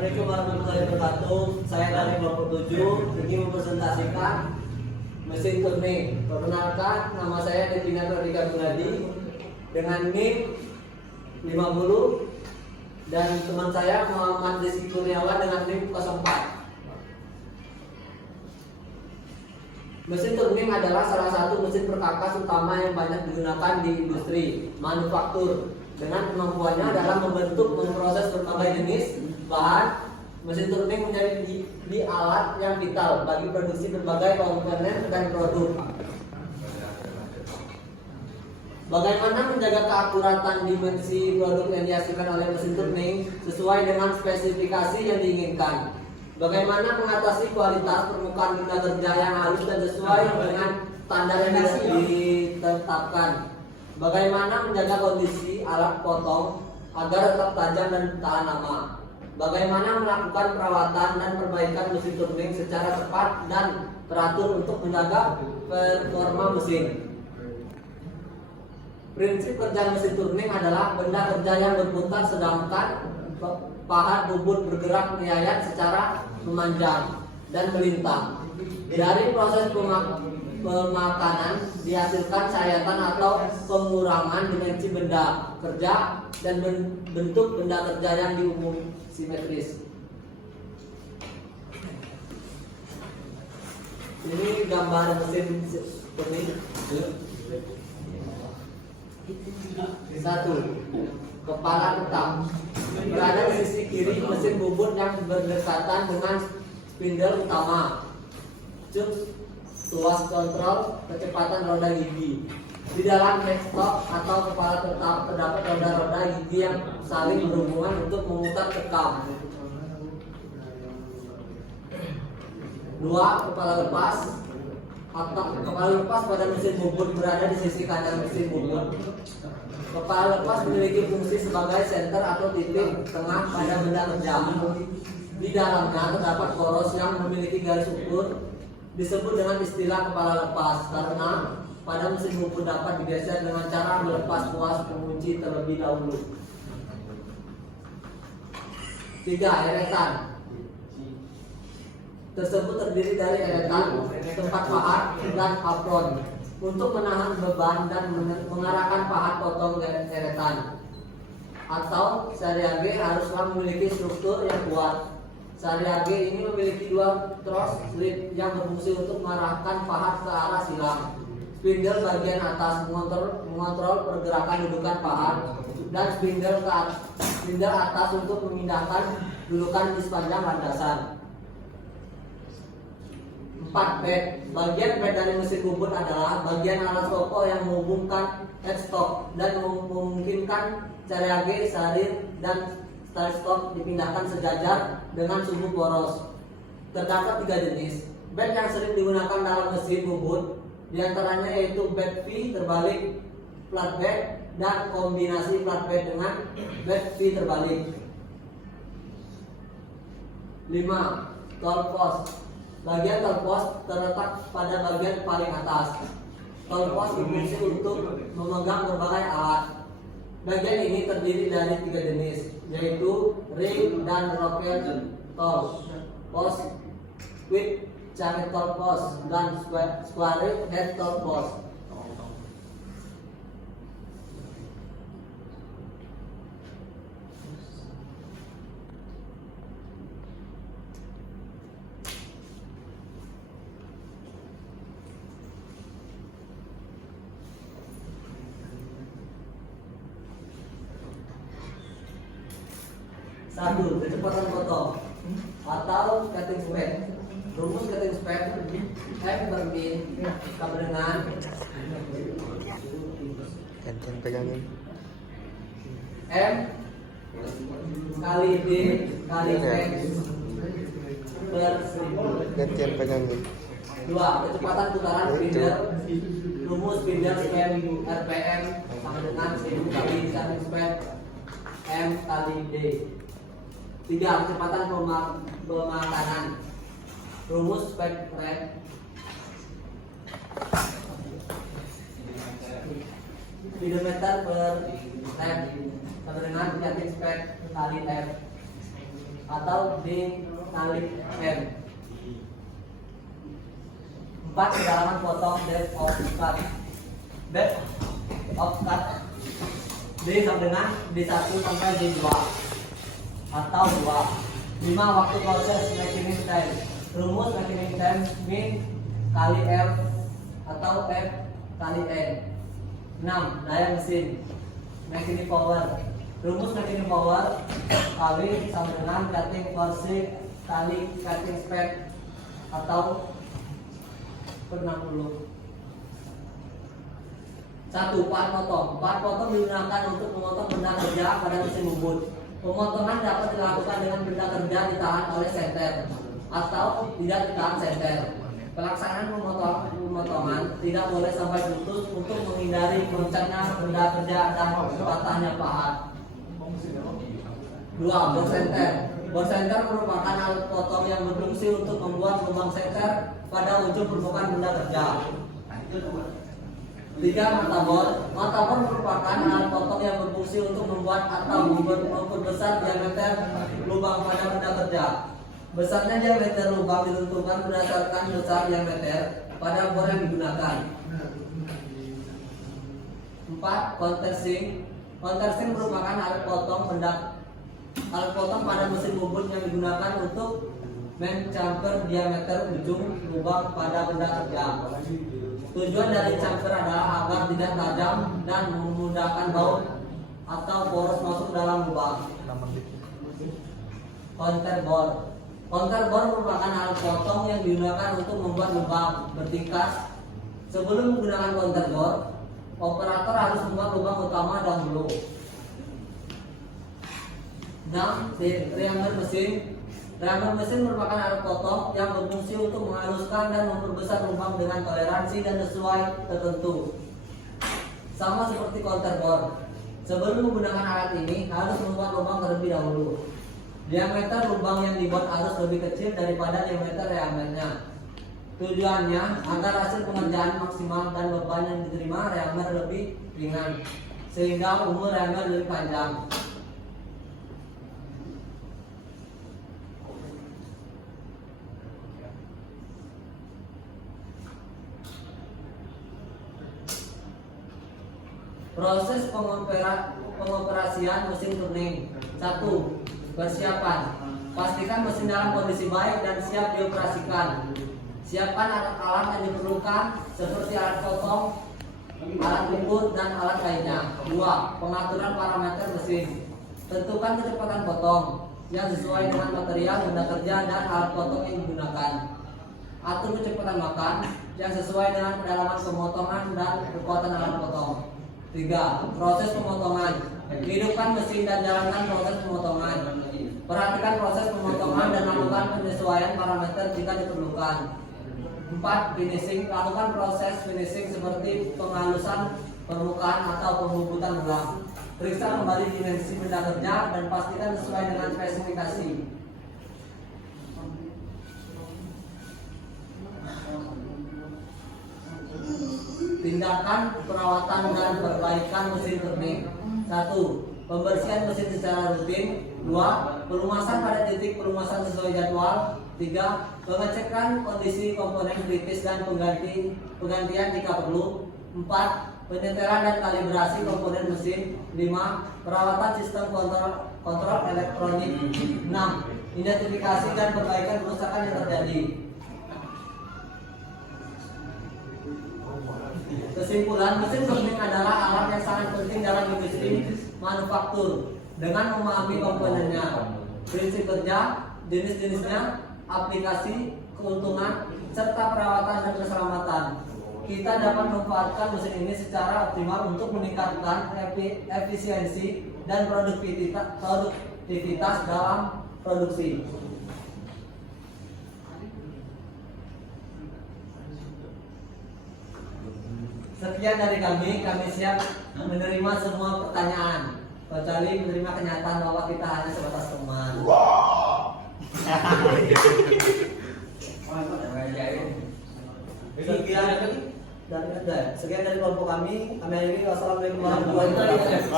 Assalamualaikum warahmatullahi wabarakatuh. Saya dari kelompok 7 ingin mempresentasikan mesin turning. Perkenalkan, nama saya Devina Pradika Gunadi dengan NIM 50 dan teman saya Muhammad Rizky Kurniawan dengan NIM 04. Mesin turning adalah salah satu mesin perkakas utama yang banyak digunakan di industri manufaktur. Dengan kemampuannya dalam membentuk memproses berbagai jenis bahan, mesin turning menjadi di alat yang vital bagi produksi berbagai komponen dan produk. Bagaimana menjaga keakuratan dimensi produk yang dihasilkan oleh mesin turning sesuai dengan spesifikasi yang diinginkan? Bagaimana mengatasi kualitas permukaan benda kerja yang halus dan sesuai dengan standar yang ditetapkan? Bagaimana menjaga kondisi alat potong agar tetap tajam dan tahan lama? Bagaimana melakukan perawatan dan perbaikan mesin turning secara tepat dan teratur untuk menjaga performa mesin? Prinsip kerja mesin turning adalah benda kerja yang berputar sedangkan pahat bubut bergerak menyayat secara memanjang dan melintang. Dari proses pemakanan dihasilkan sayatan atau pengurangan dimensi benda kerja dan bentuk benda kerja yang diumum simetris. Ini gambar mesin turning. Satu, kepala tetap berada di sisi kiri mesin bubut yang berdekatan dengan spindle utama. Tuas kontrol kecepatan roda gigi. Di dalam headstock atau kepala tetap terdapat roda-roda gigi yang saling berhubungan untuk memutar tekam. Dua, kepala lepas. Kepala lepas pada mesin bubut berada di sisi kanan mesin bubut. Kepala lepas memiliki fungsi sebagai senter atau titik tengah pada benda kerja. Di dalamnya terdapat poros yang memiliki garis ukur. Disebut dengan istilah kepala lepas karena pada mesin bubut dapat digeser dengan cara melepas tuas pengunci terlebih dahulu. 3. Eretan. Tersebut terdiri dari eretan, tempat pahat, dan apron untuk menahan beban dan mengarahkan pahat potong eretan. Atau sariage haruslah memiliki struktur yang kuat. Sariage ini memiliki dua truss slip yang berfungsi untuk mengarahkan pahat ke arah silang. Spindle bagian atas mengontrol pergerakan dudukan pahat dan spindle atas untuk memindahkan dudukan di sepanjang landasan. 4. Bed. Bagian bed dari mesin bubut adalah bagian alas pokok yang menghubungkan headstock dan memungkinkan sariage, sarir, dan start-stop dipindahkan sejajar dengan sumbu poros. Terdapat 3 jenis bed yang sering digunakan dalam mesin bubut, diantaranya yaitu bed V terbalik, flatbed, dan kombinasi flatbed dengan bed V terbalik. 5. Tall post. Bagian tall post terletak pada bagian paling atas. Tall post berfungsi untuk memegang berbagai alat. Bagian ini terdiri dari 3 jenis, yaitu ring dan rocket tall post, quick charge tall post, dan square head tall post. Satu, kecepatan potong atau cutting speed. Rumus cutting speed M per min sama dengan gantian pegangin M kali D kali P per 1000. gantian pegangin 2. Kecepatan putaran spindle. Rumus spindle M RPM sama dengan 1000 kali cutting speed M kali D. 3. Kecepatan pemakanan. Rumus spek rate kilometer per lap sama dengan cutting speed kali F. atau dikali M. 4. Kedalaman potong depth of cut. Depth of cut D sama dengan D1 sampai D2 atau 2. 5. Waktu proses machining time. Rumus machining time min kali F atau F kali N. 6. Daya mesin machining power. Rumus machining power kali sama dengan cutting force kali cutting speed atau per 60. 1. Part potong. Part potong digunakan untuk memotong benda kerja pada mesin bubut. Pemotongan dapat dilakukan dengan benda kerja ditahan oleh senter atau tidak ditahan senter. Pelaksanaan pemotongan tidak boleh sampai putus untuk menghindari loncatnya benda kerja dan patahnya pahat. 2. Bor senter. Bor senter merupakan alat potong yang berfungsi untuk membuat lubang senter pada ujung permukaan benda kerja. 3. Mata bor. Mata bor merupakan alat potong yang berfungsi untuk membuat atau memperbesar diameter lubang pada benda kerja. Besarnya diameter lubang ditentukan berdasarkan besar diameter pada bor yang digunakan. 4. Countersink. Countersink merupakan alat potong pada mesin bubut yang digunakan untuk mencamper diameter ujung lubang pada benda kerja. Tujuan dari chamfer adalah agar tidak tajam dan memudahkan baut atau poros masuk dalam lubang. Counter bor. Counter bor merupakan alat potong yang digunakan untuk membuat lubang bertingkat. Sebelum menggunakan counter bor, operator harus membuat lubang utama dahulu. 6. Reamer mesin. Reamer mesin merupakan alat potong yang berfungsi untuk menghaluskan dan memperbesar lubang dengan toleransi dan sesuai tertentu. Sama seperti counter bor. Sebelum menggunakan alat ini harus membuat lubang terlebih dahulu. Diameter lubang yang dibuat harus lebih kecil daripada diameter reamernya. Tujuannya agar hasil pengerjaan maksimal dan beban yang diterima reamer lebih ringan, sehingga umur reamer lebih panjang. Proses pengoperasian mesin turning. 1. Persiapan. Pastikan mesin dalam kondisi baik dan siap dioperasikan. Siapkan alat-alat yang diperlukan seperti alat potong, alat ukur, dan alat lainnya. 2. Pengaturan parameter mesin. Tentukan kecepatan potong yang sesuai dengan material, benda kerja, dan alat potong yang digunakan. Atur kecepatan makan yang sesuai dengan kedalaman pemotongan dan kekuatan alat potong. 3. Proses pemotongan. Hidupkan mesin dan jalankan proses pemotongan. Perhatikan proses pemotongan dan lakukan penyesuaian parameter jika diperlukan. 4. Finishing. Lakukan proses finishing seperti penghalusan permukaan atau pembubutan ulang. Periksa kembali dimensi benda kerja dan pastikan sesuai dengan spesifikasi. Tindakan perawatan dan perbaikan mesin turning. 1. Pembersihan mesin secara rutin. 2. Pelumasan pada titik pelumasan sesuai jadwal. 3. Pengecekan kondisi komponen kritis dan penggantian jika perlu. 4. Penyetelan dan kalibrasi komponen mesin. 5. Perawatan sistem kontrol elektronik. 6. Identifikasi dan perbaikan kerusakan yang terjadi. Kesimpulan, mesin turning adalah alat yang sangat penting dalam industri manufaktur. Dengan memahami komponennya, prinsip kerja, jenis-jenisnya, aplikasi, keuntungan, serta perawatan dan keselamatan, kita dapat memanfaatkan mesin ini secara optimal untuk meningkatkan efisiensi dan produktivitas dalam produksi. Sekian dari kami siap menerima semua pertanyaan, kecuali menerima kenyataan bahwa kita hanya sebatas teman. Sekian dari kelompok kami. Wassalamualaikum warahmatullahi wabarakatuh.